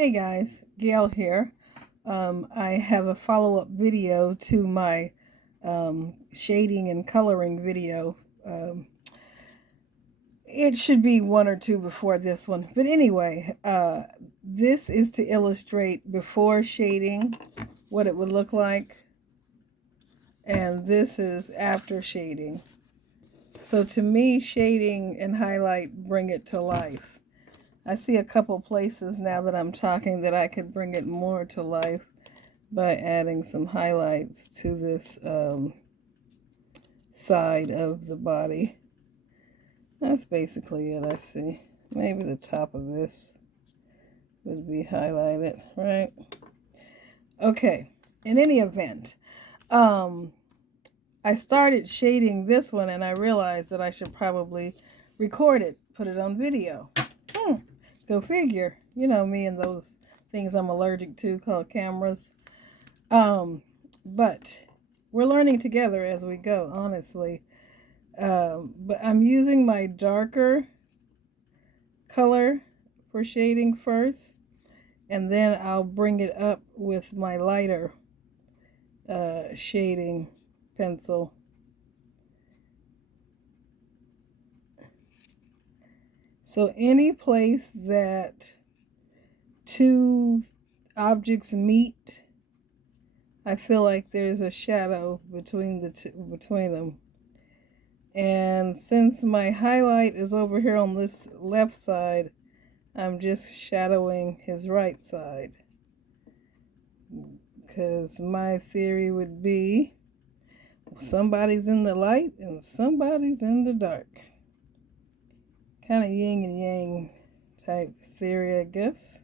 Hey guys, Gail here. I have a follow-up video to my shading and coloring video. It should be one or two before this one. But anyway, this is to illustrate before shading, what it would look like. And this is after shading. So to me, shading and highlight bring it to life. I see a couple places now that I'm talking that I could bring it more to life by adding some highlights to this side of the body. That's basically it, I see. Maybe the top of this would be highlighted, right? Okay, in any event, I started shading this one and I realized that I should probably record it, put it on video. Go figure. You know me and those things I'm allergic to called cameras. But we're learning together as we go, honestly. But I'm using my darker color for shading first, and then I'll bring it up with my lighter shading pencil. So any place that two objects meet, I feel like there's a shadow between them. And since my highlight is over here on this left side, I'm just shadowing his right side. Because my theory would be somebody's in the light and somebody's in the dark. Kind of yin and yang type theory, I guess.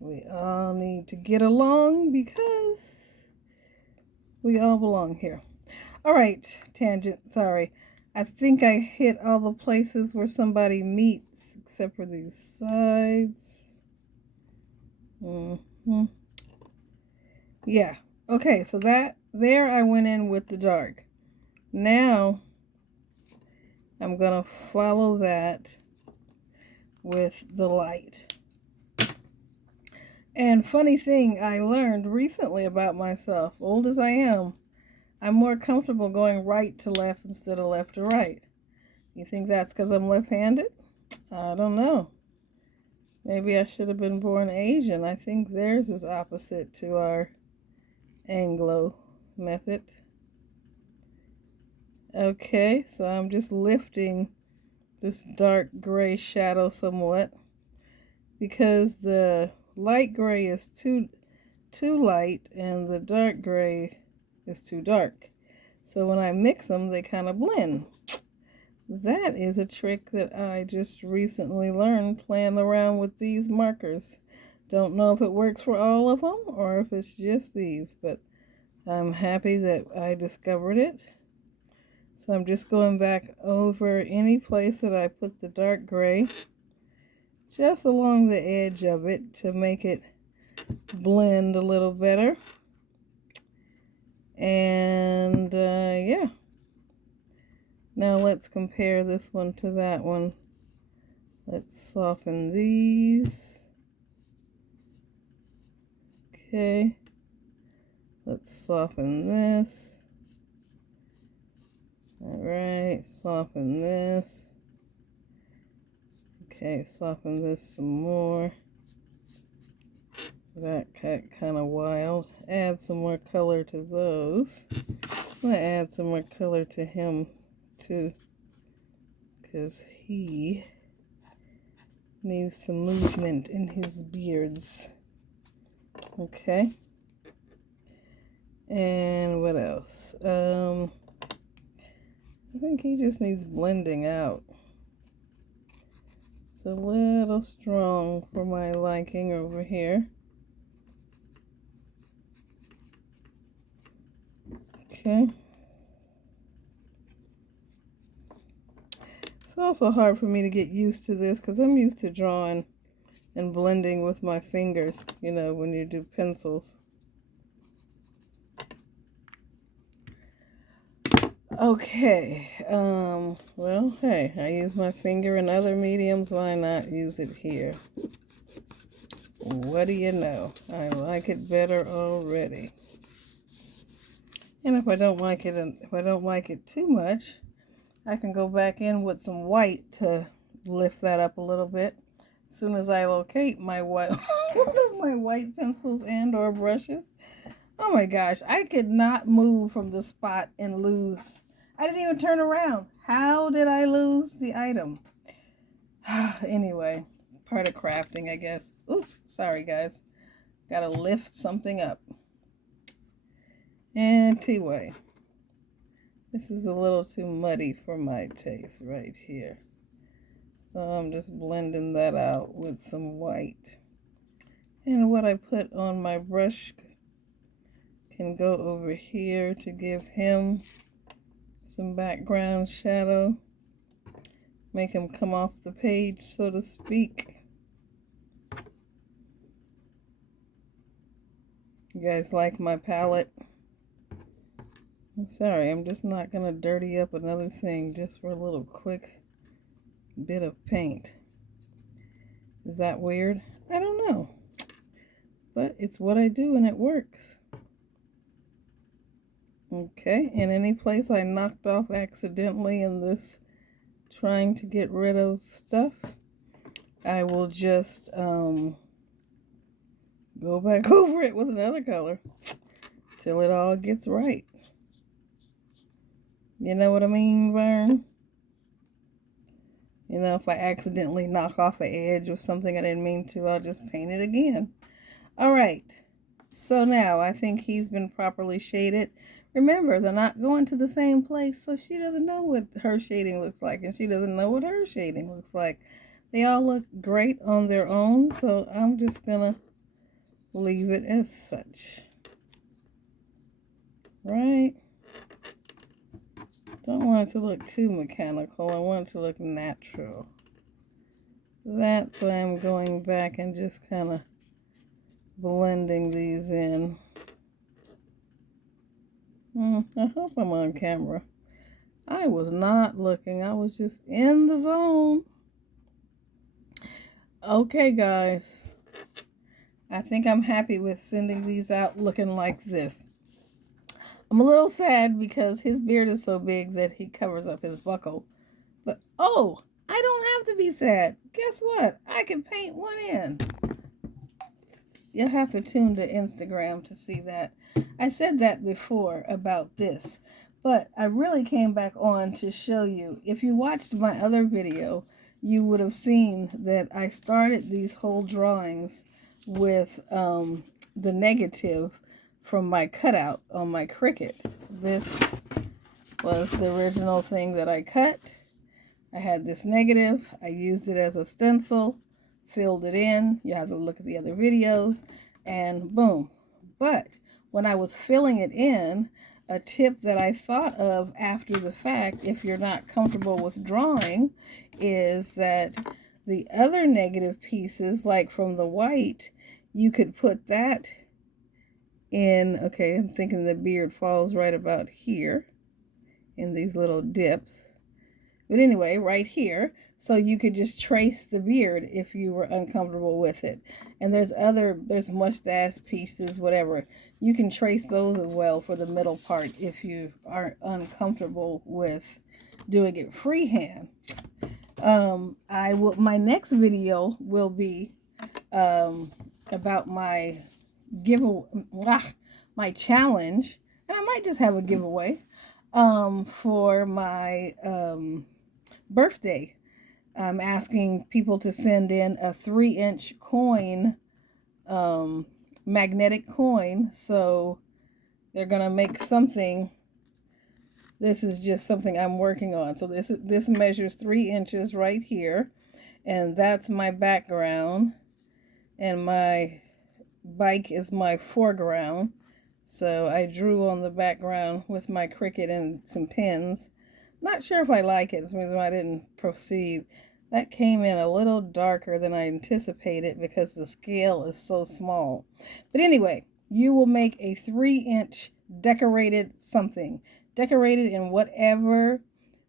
We all need to get along because we all belong here. All right, tangent, sorry. I think I hit all the places where somebody meets except for these sides. Yeah, okay, so there I went in with the dark. Now I'm gonna follow that with the light. And funny thing I learned recently about myself, old as I am, I'm more comfortable going right to left instead of left to right. You think that's because I'm left-handed? I don't know. Maybe I should have been born Asian. I think theirs is opposite to our Anglo method. Okay, so I'm just lifting this dark gray shadow somewhat because the light gray is too light and the dark gray is too dark. So when I mix them, they kind of blend. That is a trick that I just recently learned playing around with these markers. Don't know if it works for all of them or if it's just these, but I'm happy that I discovered it. So I'm just going back over any place that I put the dark gray, just along the edge of it to make it blend a little better. And yeah. Now let's compare this one to that one. Let's soften these. Okay. Let's soften this. Alright, soften this. Okay, soften this some more. That got kind of wild. Add some more color to those. I'm going to add some more color to him too, because he needs some movement in his beards. Okay. And what else? I think he just needs blending out. It's a little strong for my liking over here. Okay. It's also hard for me to get used to this because I'm used to drawing and blending with my fingers, you know, when you do pencils. Okay, well, hey, I use my finger in other mediums, why not use it here? what do you know? I like it better already. And if I don't like it too much, I can go back in with some white to lift that up a little bit. As soon as I locate my white, one of my white pencils and or brushes. Oh my gosh, I could not move from the spot and lose. I didn't even turn around. How did I lose the item? Anyway, part of crafting, I guess. Oops, sorry guys. Gotta lift something up. Anyway, this is a little too muddy for my taste right here. So I'm just blending that out with some white. And what I put on my brush can go over here to give him some background shadow. Make him come off the page, so to speak. You guys like my palette? I'm sorry, I'm just not going to dirty up another thing just for a little quick bit of paint. Is that weird? I don't know. But it's what I do and it works. Okay, and any place I knocked off accidentally in this trying to get rid of stuff, I will just go back over it with another color till it all gets right. You know what I mean, Vern? You know, if I accidentally knock off an edge of something I didn't mean to, I'll just paint it again. All right, so now I think he's been properly shaded. Remember, they're not going to the same place, so she doesn't know what her shading looks like, and she doesn't know what her shading looks like. They all look great on their own, so I'm just gonna leave it as such. Right? Don't want it to look too mechanical. I want it to look natural. That's why I'm going back and just kind of blending these in. I hope I'm on camera. I was not looking. I was just in the zone. Okay, guys. I think I'm happy with sending these out looking like this. I'm a little sad because his beard is so big that he covers up his buckle. But, oh, I don't have to be sad. Guess what? I can paint one in. You'll have to tune to Instagram to see that. I said that before about this, but I really came back on to show you. If you watched my other video, you would have seen that I started these whole drawings with the negative from my cutout on my Cricut. This was the original thing that I cut. I had this negative. I used it as a stencil, filled it in. You have to look at the other videos, and boom. But when I was filling it in, a tip that I thought of after the fact, if you're not comfortable with drawing, is that the other negative pieces, like from the white, you could put that in. Okay, I'm thinking the beard falls right about here in these little dips. But anyway, right here, so you could just trace the beard if you were uncomfortable with it. And there's mustache pieces, whatever. You can trace those as well for the middle part if you aren't uncomfortable with doing it freehand. My next video will be about my my challenge, and I might just have a giveaway for my birthday. I'm asking people to send in a 3-inch coin, magnetic coin. So they're gonna make something. This is just something I'm working on. So this measures 3 inches right here, and that's my background, and my bike is my foreground. So I drew on the background with my Cricut and some pens. Not sure if I like it. That's the reason why I didn't proceed. That came in a little darker than I anticipated because the scale is so small. But anyway, you will make a 3-inch decorated something. Decorated in whatever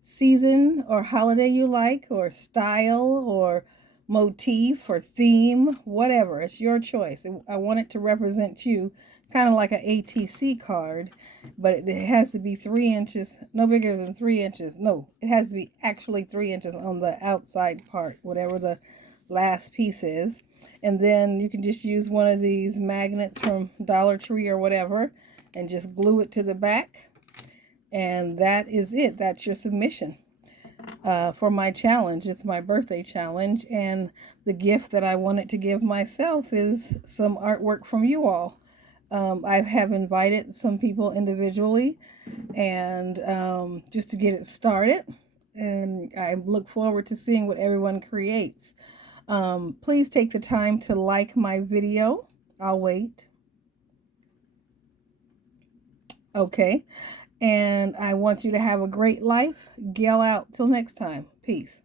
season or holiday you like, or style, or motif or theme, whatever. It's your choice. I want it to represent you, kind of like an ATC card, but it has to be 3 inches, no bigger than 3 inches. No, it has to be actually 3 inches on the outside part, whatever the last piece is. And then you can just use one of these magnets from Dollar Tree or whatever and just glue it to the back. And that is it. That's your submission for my challenge. It's my birthday challenge, and the gift that I wanted to give myself is some artwork from you all. I have invited some people individually, and just to get it started, and I look forward to seeing what everyone creates. Please take the time to like my video. I'll wait. Okay. And I want you to have a great life. Gail out. Till next time. Peace.